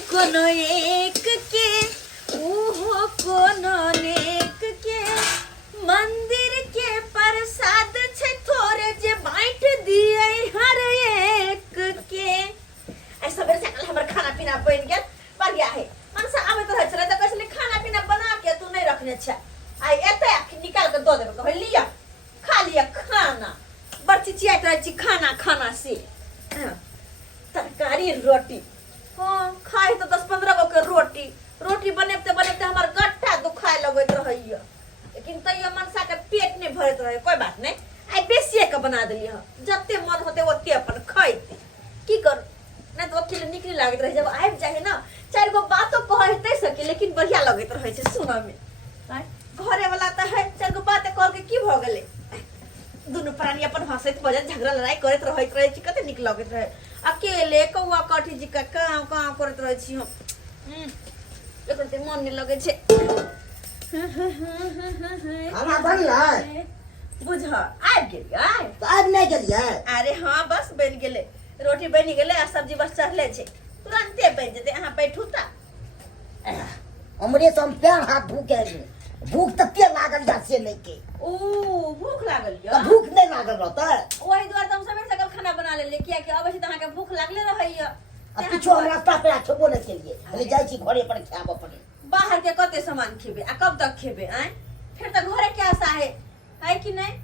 कोनो एक के ओहो कोनो नेक के मंदिर के प्रसाद छे थोड़े जे बांट दिए हर एक के। ऐसा बेर से हमर खाना पीना बन गेल बढ़िया है। मनसा आवे तो चले त कसले खाना पीना बना के तू नहीं रखने छ आई एते निकाल के दो देबे कह लिया खा लिया खाना बड़ची चियात रह छी खाना खाना से तरकारी रोटी। हां खाए तो 10-15 गो के रोटी रोटी बनेते बनेते हमर गट्ठा दुखाए लगत रहइया लेकिन तइयो मनसा के पेट नहीं भरत रहे। कोई बात नहीं आई बेसिए के बना देली ह जत्ते मन होते ओते अपन खाइते की कर ना तो अकेले निकले लागत रहे। जब आइब जाए ना 4 गो बातो कहते सके लेकिन बढ़िया लगत रहे छे सुना में। घरे वाला त है 4 गो बात कह के की भ गेले दोनों प्राणी अपन हंसत बजत झगड़ा लड़ाई करत रहे छी कते निक लगत रहे। अकेले कौआ काठी जी का काम काम करत रहे छी हम एकर ते मन नहीं लगे छे। खाना बन है बुझ आइब गेलियै आइब नहीं गेलियै। अरे हां बस बन गेले रोटी बनी गेले आ सब्जी बस चढ़ले छे तुरंते बन जेते। अहाँ बैठू त हमरे से हम पैर हाथ धोके भूख तते लागल जा से नहीं के ओ भूख लागल तो भूख नहीं लागल रहता ओही द्वार तुम समय सकल खाना बना ले किया कि अब से के भूख लागले रहइया। अब पीछो हम रास्ता पे छबो नहीं के लिए अरे जाई छी घरे पर खाबो पड़े। बाहर के कते सामान खेबे आ कब तक खेबे आए फिर त घरे के आशा है कि नहीं।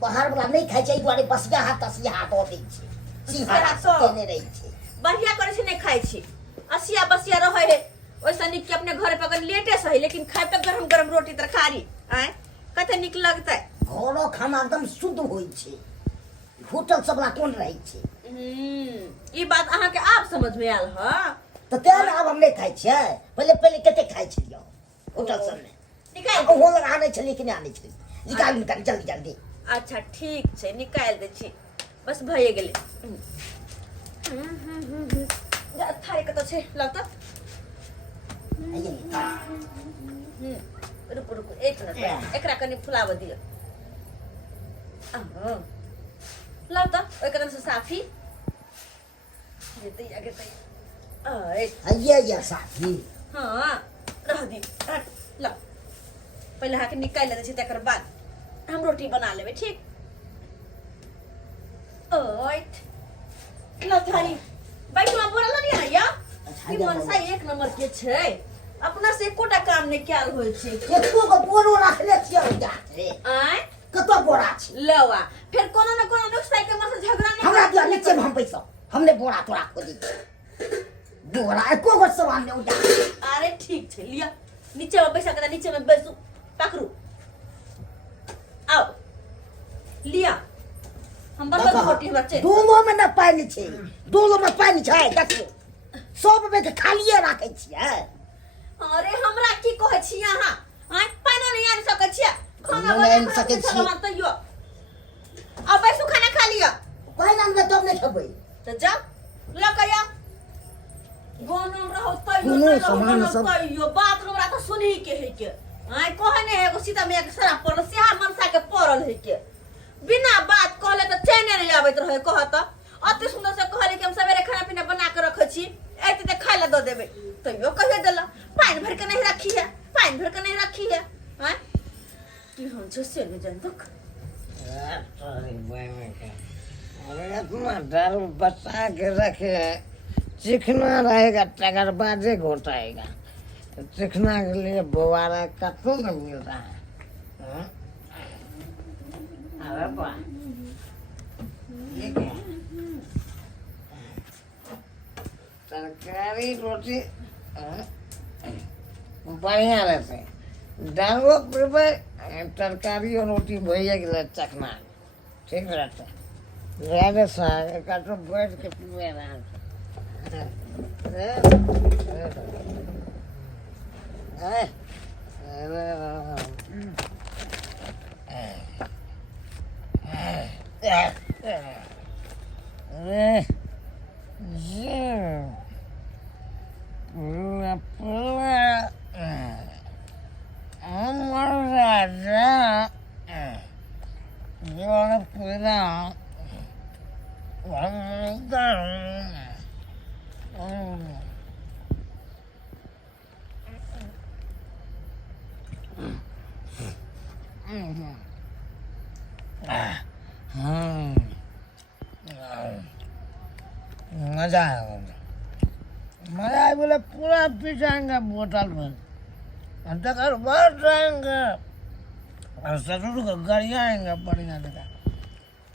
बाहर वाला नहीं खाई चाहिए दुआरे बसिया हाथ तसिया हाथ हो दै छी सीधा हाथ देने रही छी बढ़िया करे छी नहीं खाई छी असिया बसिया रहे है ओइसा निक के अपने घरे पकड़ लेटे सही लेकिन खाए पे गरम गरम रोटी तरकारी आए कते निक लगता है। घरो खाना एकदम शुद्ध होई छे होटल सब ला कोन रही छे। ई बात अहाँ के आप समझ में आल ह तो तेल अब हम नहीं खाई छे पहले पहले कते खाई छलियो होटल सब में निकाल हो लगा आने छली कि नहीं आने छली निकाल जल्दी जल्दी। अच्छा ठीक छे निकाल दे छी बस भए गेले। थारे कत छे लगता रुक रुक एक मिनट एकरा कनी फुलाव दियो लाओ त एकरा से साफी देते आगे तई ये साथी हां रह दी ला पहले हाके निकाल ले छी तकर बाद हम रोटी बना लेबे ठीक। ओइट ला थारी बैठवा बोरा लनी आया ई मनसा एक नंबर के छै अपना से एकोटा काम नहीं क्याल होय छै एको को बोरो रखले छियै जात रे आय कतो बोरा छै लवा फिर कोनो न कोनो नुक्सा के मस झगड़ा नहीं हमरा दिया नीचे में हम पैसा हमने बोरा तोरा को दी बोरा एको को सामान नहीं उठा। अरे ठीक छै लिया नीचे में पैसा करा नीचे में बैसू पकड़ू आओ लिया हम बर्तन रोटी हमरा चाहिए दोनों में न पानी छै दोनों में पानी छै देखियो सब में के खालिए राखे छियै। अरे हमरा की कहै छी अहाँ आय पानी नहीं आनि सकै छियै खाना नहीं आनि सकै छी तइयो अब बैसू खाना खा लिया कोई नाम में तब नहीं खेबै तो जा ल कया गोनम रहो तइयो कोनो सामान सब तइयो बात हमरा तो सुनही के है के आय कहे ने एगो सीता में एक सरा पड़ल सेहा मनसा के पड़ल है के बिना बात कहले तो चैने नहीं आबैत रहे कह त अति सुंदर से कहले कि हम सवेरे खाना पीना बना के रखे छी एते ते खाइ ला द देबे तइयो कहे देला पानी भर के नहीं रखी है पानी भर के नहीं रखी है हैं कि हम से नहीं जान तक अरे इतना दारू बचा के रखे चिकना रहेगा टगर बाजे घोटाएगा चिकना के लिए बोवारा कतों न मिल रहा है। अरे बा ये क्या तरकारी रोटी बढ़िया रहते डालो पे तरकारी और रोटी भैया के लिए चखना ठीक रहता है साग का तो बैठ के पीवे मजा आएगा मजा आए बोले पूरा पी जाएंगे बोतल में तकर बाद जाएंगे और ससुर को गाड़ियाँ आएंगे बढ़िया जगह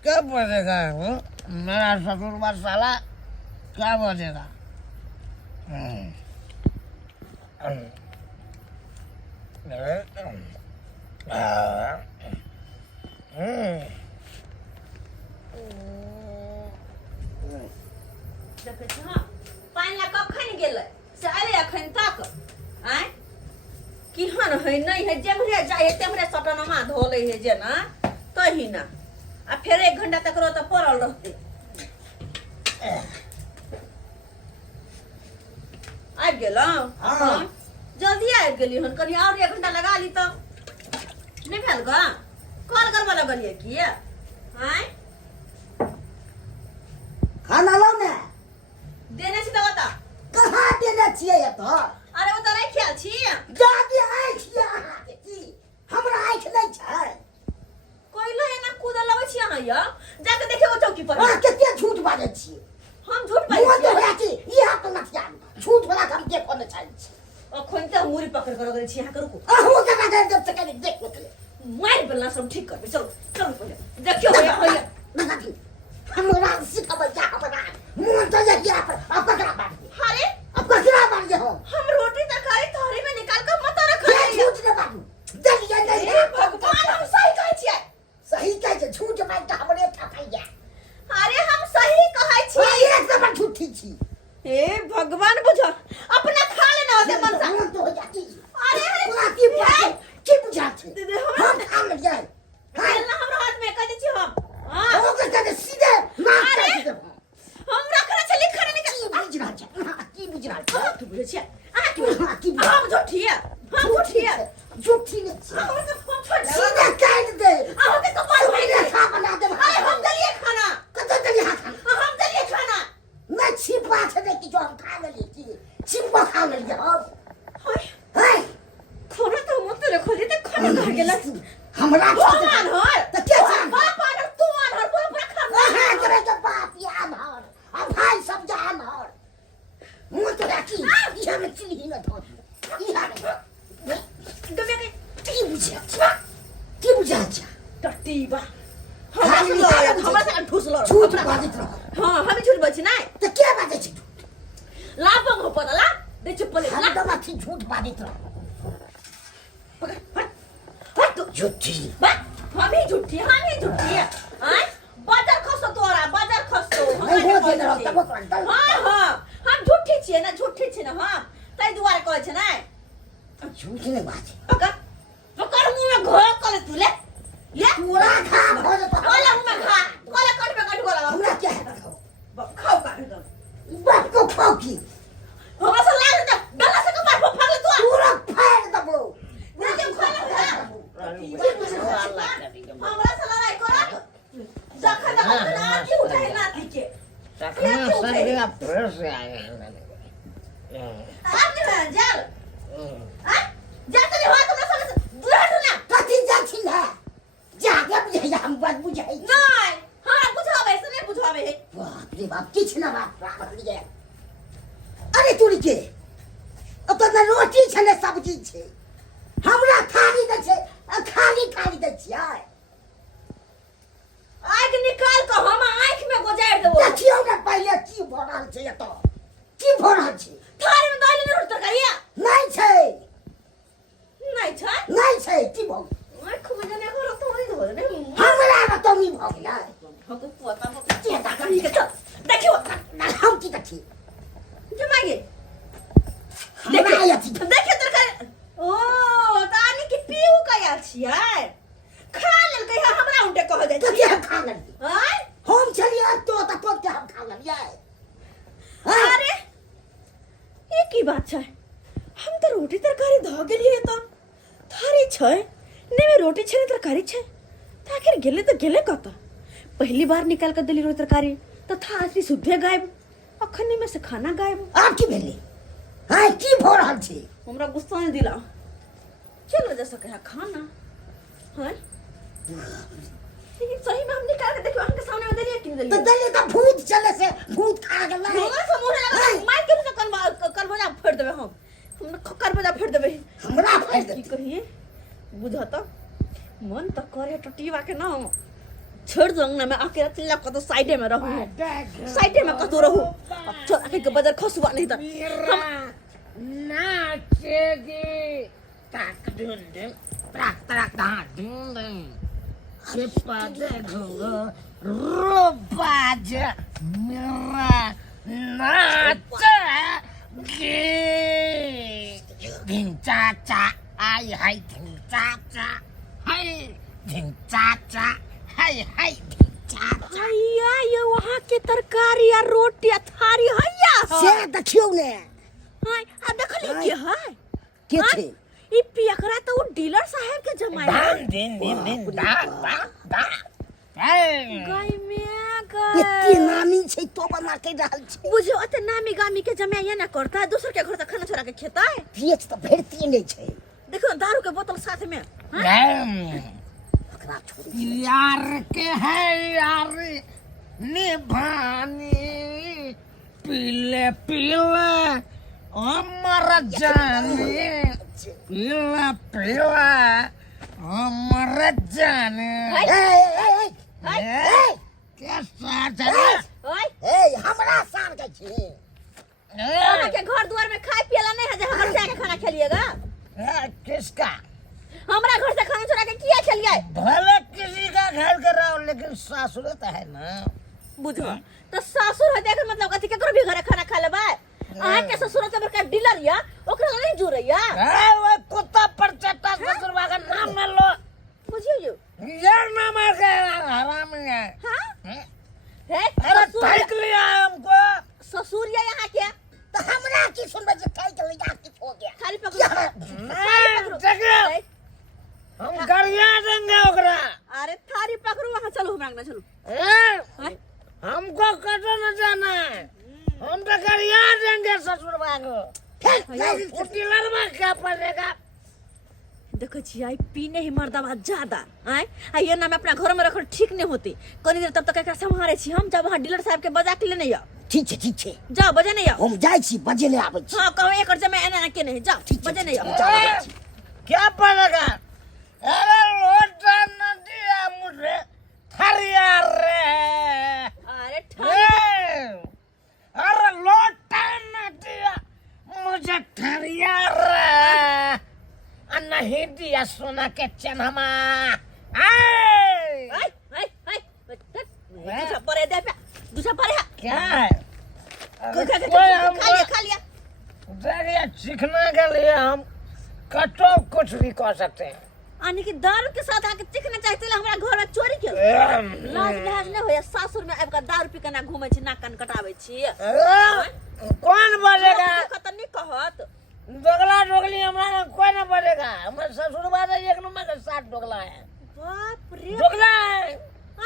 क्या बजेगा वो मेरा ससुर बस साला क्या बजेगा देखै छी हाँ पानि लए कखन गेलै से अरे अखन तक आय किहन है नहीं है जेमरे जाए है तेमरे सटनमा धोले है जे ना तही ना आ फिर 1 घंटा तक रो त पड़ल रहते आ गेलौ हाँ। जल्दी आ गेली हन कनी और 1 घंटा लगा ली तो नहीं भेल ग कॉल करबा लगलिए की आय खाना लो ने देने छी तो बता कहाँ देने छियै ये तो अरे वो तो नहीं खेल छी जाके आँख ये अहाँके की हमरा आँख नहीं छै कोई लो एना कूद लबै छी अहाँ या जाके देखियो चौकी पर अहाँ कते झूठ बाजै छियै हम झूठ मुँह तो बाजै होया कि इहा तो नथिया झूठ वाला काम देखो न चाहै छी अखन त मुरी पकड़ कर गई छी यहाँ के रुको अहूँ के बारे जब से कनी देख लो मार बेलना सब ठीक कर चलो चलो पहले देखियो भैया भैया ना कि हमरा सिखबै जा हमरा मुँह तो ये गिरा पर अब ककरा बात अरे अब ककरा बात जे हो हम रोटी तरकारी थाली में निकाल कर मत रख ये झूठ ने बाबू दलिया नहीं भगवान हम सही कहै छियै सही कहै छै झूठ बात त हमरे ठकाइया अरे हम सही कहै छी एक नंबर झूठी छी हे भगवान बुझो अपना खा लेना होते मन सा हम तो हो जाती अरे पूरा की बुझा छै हम खा ले जाए बेलना हमरा हाथ में कह दै छी हम हां हो के कने सीधे मार अरे! कर दे हम रखना छै लिख कर निकाल की बुझ रहा छै अहाँ की बुझै छियै अहाँ की की बुझ हम झूठी है हम झूठी है झूठी ने छी हम के फोन छोड़ दे सीधे काट दे अहाँ के कपाल फाड़ सीधे दे खा बना दे अरे हम दलिए खाना कते दलिया खा हम दलिए खाना मैं छिपा छै कि जो हम खा लेली की छिपा खा लेली हम हाय है खाना तो मत रखो दे त खाना खा गेला हमरा भगवान हर त के जान बाप आनर तू आनर पूरा खाना हां करे तो बाप यान हर अब भाई सब जान हर मुंह तो राखी इहा में चिली न धो इहा में गमे के की बुझा अच्छा टट्टी बा हमरा से ठूस लो झूठ बाजत रह हां हम झूठ बच ना त के बाजै छी लाभ हो पतला दे चप्पल हम ला तो माथी झूठ बाजत रह पकड़ हट तू झूठी बा हम ही झूठी है आय बाजार खसो तोरा बाजार खसो नहीं हो दे रह तब कर हां हां हम झूठी छियै ना हां तै दुआरे कहै छै ना झूठ नहीं बात पकड़ पकड़ मुंह में घोल कर तू ले पूरा खा भर तो ओला मुंह में खा कोला कट पे कट गोला हमरा क्या है बताओ खाओ का दो बाप को खाओ की हमरा से लाग दे गला से कपार पर फाड़ ले तू पूरा फाड़ दबो ना जब खा ले हमरा से लड़ाई कर जखन ना की उठाई ना के तखना संगे प्रेस से आएगा आप नहीं जाल हां जाते नहीं हुआ तुमने सब दूर हटो ना कथी जाछी ना जाके बुझाई हम बात बुझाई नहीं हां बुझावे से नहीं बुझावे बाप रे बाप किछ ना बात बात लिए अरे तोरी के अब तो ना रोटी छले सब्जी छे हमरा थाली दे छे खाली दे छियै आग निकाल के हम आंख में गुजार देबो देखियो ना पहले की भ रहल छै एतो की भ रहल छै थारी में दाली रोटी तरकारिया नहीं छै नहीं छै की भ आंख में जने करो तो नहीं दो नहीं हमरा में तो मी भ गेलै हम तो पोता के ताकरी के चल देखियो ना हम की देखी जमागे हमरा यति देखियो तरकारी ओ तानी की पीऊ का यार छियै खा लेल कहिया हमरा उनटे कह जाय तो छी क्या खा लेली हां हम चलिए तो के हम खा लेलियै अरे ये की बात छै हम तो रोटी तरकारी ध गेलिए त थारी छै ने में रोटी छै ने तरकारी छै त आखिर गेले कत पहली बार निकाल कर देली रोटी तरकारी त था असली शुद्धे गायब अखनी में से खाना गायब आप की भेली हाय की भ रहल छै हमरा गुस्सा नहीं दिला चलो जा सके है खाना हां लेकिन सही में हम निकाल के देखो हमके सामने में देलिए कि नहीं तो देलिए दले तो भूत चले से भूत खा गेल नहीं हमरा से मुंह लगा मार के ना करबजा फेर देबे हम तुमने करबजा फेर देबे हमरा फेर दे की कहिए बुझत मन त करे टटिवा के ना छोड़ दूंगा ना मैं आके चिल्ला को तो साइडे में रहूं साइडे में कतो रहूं अब चल आके के बाजार खसुआ नहीं था नाचेगी ताक ढूंढ प्राक तराक दा ढूंढ चिपा देखो रोबाज मेरा नाच गे धिंग चा आई हाय धिंग चा हाय धिंग चा हाय हाय धिंग चा भैया ये वहां के तरकारी या रोटी या थारी हैया से देखियो ने हाय आ देखली के है के हाँ? छे ई पियकरा तो डीलर साहब के जमाई है दिन दा गाय में इतनी नामी छे तो बना के डाल छे बुझो अते नामी गामी के जमाई ना करता है दूसर के घर तक खाना छोड़ा के खाता है पेट तो भेड़ती नहीं छे देखो दारू के बोतल साथ में हाँ? ओकरा छोड़ यार के है यार निभानी पीले पीले अमर जाने पीला पीला अमर जाने कैसा जाने ओए ए हमरा सार के छे वहाँ के घर द्वार में खाए पियला नहीं है जो हमर जाके खाना खेलिएगा किसका हमरा घर से खाना छोड़ा के किया खेलिए भले किसी का घर कराओ लेकिन सासुर तो है ना बुझो तो सासुर है देख मतलब कथी के भी घर खाना खा लेबा अहाँ के ससुर से बड़का डीलर या ओकरा नहीं जुरैया वो कुत्ता पर चट्टा ससुरवा का नाम न लो बुझियो यो यार नाम है हरामी है हां है अरे फेंक लिया हमको ससुर या यहाँ के तो हमरा की सुनबे जे खाई के लिया की हो गया खाली पकड़ो देखिए हम गरिया देंगे ओकरा अरे थारी पकड़ो वहाँ चलो हमरा अंगना चलो ए, हमको कटो न जाना है हम तो गरिया देंगे ससुरवा को डीलर में क्या पड़ेगा देखो छी आई पीने ही मर्दवा ज्यादा आए आ ये ना मैं अपना घर में रखल ठीक नहीं होती कनी देर तब तक एकरा संभारे छी हम जब वहाँ डीलर साहब के बजा के लेने या ठीक छे जाओ बजे नहीं आओ हम जाई छी बजे ले आबै छी हाँ कहो एक जमे एने के नहीं जाओ बजे नहीं आओ जाओ क्या पड़ेगा अरे लोटा न दिया मुझे थरिया रे अरे ठाई अरे लोटा न दिया मुझे थरिया रे नहीं दिया सोना के चन्हमा आई आई आई दूसरा परे दे पे दूसरा परे क्या है खा लिया देखिए चिकना के लिए हम कटो कुछ भी कर सकते हैं आने की दारू के साथ आके चिकना चाहते हमरा घर में चोरी के लाज लाज नहीं होया सासुर में आबका दारू पी के ना घूमे छी नाक कान कटावे छी कौन बोलेगा खतरनी कहत दोगला डोगली हमारा कोई ना बोलेगा हमारे ससुर बात एक नंबर का 60 डोगला है बाप रे डोगला है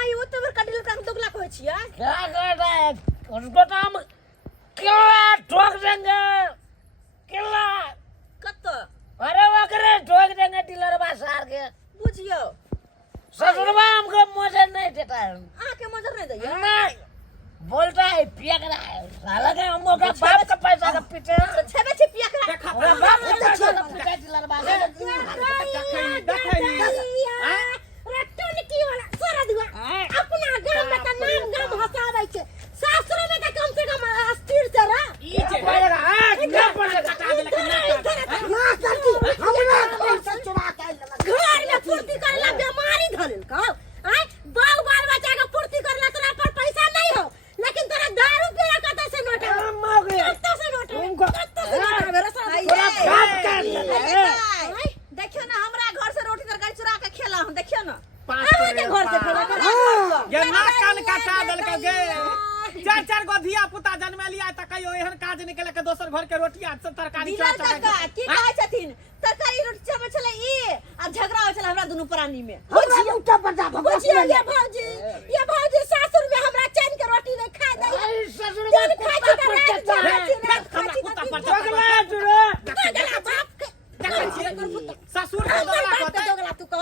आई वो तो का डीलर का दोगला कहै छिया क्या कर रहा है उसको तो हम किला ठोक देंगे किला कत अरे वकरे ठोक देंगे डीलर बा सार के बुझियो ससुर बा हमको मुझे नहीं देता है आके मजर नहीं दैया नहीं बोलता है पिया कर रहा है साला के हम का बाप का पैसा का पीछे छबे छी पिया करा अरे बाप का पैसा का पीछे डीलर बा रट्टो निकी वाला सारा दुआ अपना गांव में त नाम गांव हसाबै छे सासुर में त कम से कम अस्थिर से रह ई जे पड़ेगा ना पड़ेगा कटा दे लेकिन ना करती हमरा घर से चुरा के घर में पूर्ति करला बीमारी धरल का आय बाल बाल बच्चा के पूर्ति करला तोरा पर पैसा नहीं हो लेकिन तेरा दारू पिया कत से नोट है मार गया कत से नोट है उनको कत से नोट है मेरा थोड़ा बात कर ले देखियो ना हमरा घर से रोटी तरकारी चुरा के खेला हम देखियो ना के घर से खेला ये नाक कान काटा देल के गे चार गो धिया पुता जन्म लिया त कहियो एहन काज निकले के दोसर घर के रोटी आ तरकारी डीलर काका की कहै छथिन तरकारी रोटी चावल चले ई आ झगड़ा हो चले हमरा दोनों प्राणी में हमरा उठा बजा बुझियो ये भौजी सासुर में हमरा चैन के रोटी नहीं खाए दै ससुर चैन खाए छी दोगला जुड़े बाप के ससुर के दोगला कहते दोगला तू कह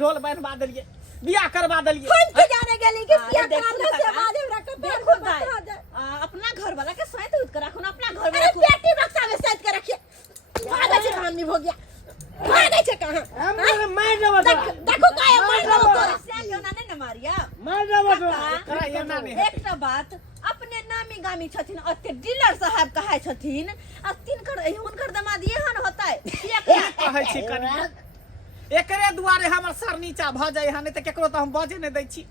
ढोल बनवा देलिए बियाह करवा देलिए हम के जाने गेली के पिया देखो कराने से काका, बाद हमरा के देखो दाई अपना घर वाला के सहित उठ कर रखो ना अपना घर अरे वाला को पेटी बक्सा में सैद के रखिए भागे छे काम नहीं हो गया भागे छे कहां हम मार देबो देखो काय मार दो तोरा से क्यों ना ने मारिया मार देबो करा ये ना नहीं एक तो बात अपने नामी गामी छथिन अते डीलर साहब कहाय छथिन आ तिनकर हुनकर दामाद एहन होता है कहै छी कनिया एकरे दुआरे हमर सर नीचा भ जाय हन त केकरो त हम बजे नै दै छी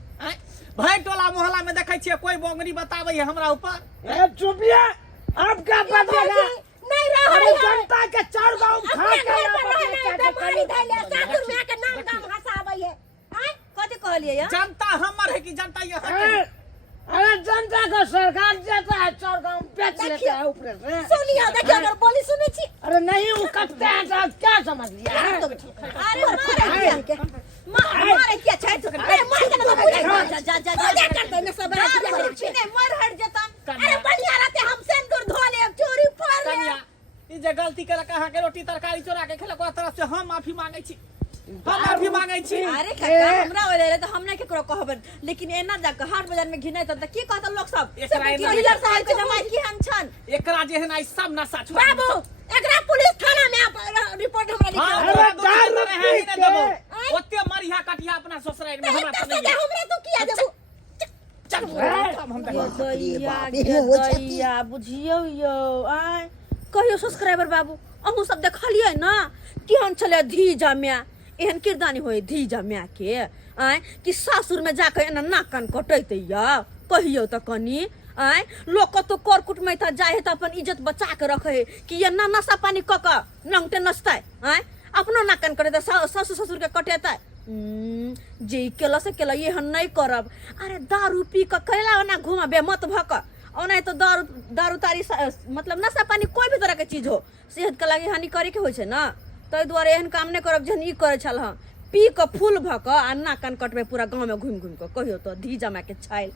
भय टोला मोहल्ला में देखै छियै कोई बोंगरी बताबै है हमरा ऊपर ए चुपिया अब क्या बजेगा नहीं रह अरे जनता के चार गांव खा के बेमारी धैले सासुर में के नाम गाम हसाबै है कथि कहलिए या जनता हमर है कि जनता ये अरे जनता को सरकार देता है चार गांव बेच लेता है ऊपर से सुनिए देखिए अगर बोली सुने छी अरे नहीं वो कटते हैं तो क्या समझ लिया अरे मारे क्या मारे क्या छै तो अरे मार के ना पूछ जा जा जा जा करते न सब नहीं मर हट जतन अरे बढ़िया रहते हम सेंदूर धो ले चोरी फाड़ ले कनिया ई जे गलती केला कहाँ के रोटी तरकारी चोरा के खेलक ओकरा तरफ से हम माफी मांगै छी हम माफी मांगै छी अरे काका हमरा ओले तो हमने केकरो कहबन लेकिन एना जाके हाट बाजार में घिनै त की कहत लोग सब एकरा एना डीलर साहब के जमाई की हम छन एकरा जेहन आई सब नशा छोड़ बाबू एकरा पुलिस थाना में रिपोर्ट हमरा लिखा अरे दारू रहे ही न देबो ओते मरिया कटिया अपना ससुराल में हमरा त नहीं हमरा तो किया देबू चल हम दैया बाप रे, दैया बुझियो यो आय कहियो सब्सक्राइबर बाबू अहू सब देखलियै ना केहन छले धीजा म्या एहन किरदानी होय धीजा म्या के आय कि सासुर में जाके एना नाक कान कटैते या कहियो त कनी आय लोग तो कर कुट में था जाए त अपन इज्जत बचा के रखे है कि ये ना नशा पानी क क नंगटे नचता आय अपनो नाक कान कटे सासु ससुर के कटेता जे केला से केला ये नहीं करब अरे दारू पी क कैला ना घुमाबे मत भक ओना तो दारू तारी मतलब नशा पानी कोई भी तरह के चीज हो सेहत के लागी हानिकारी के होय छै ना तै दुआरे एहन काम नहीं करब जहन ई करे छल हम पी क फूल भक आ नाक कान कटबे पूरा गांव में घुम घुम क कहियो तो धी जमा के छाइल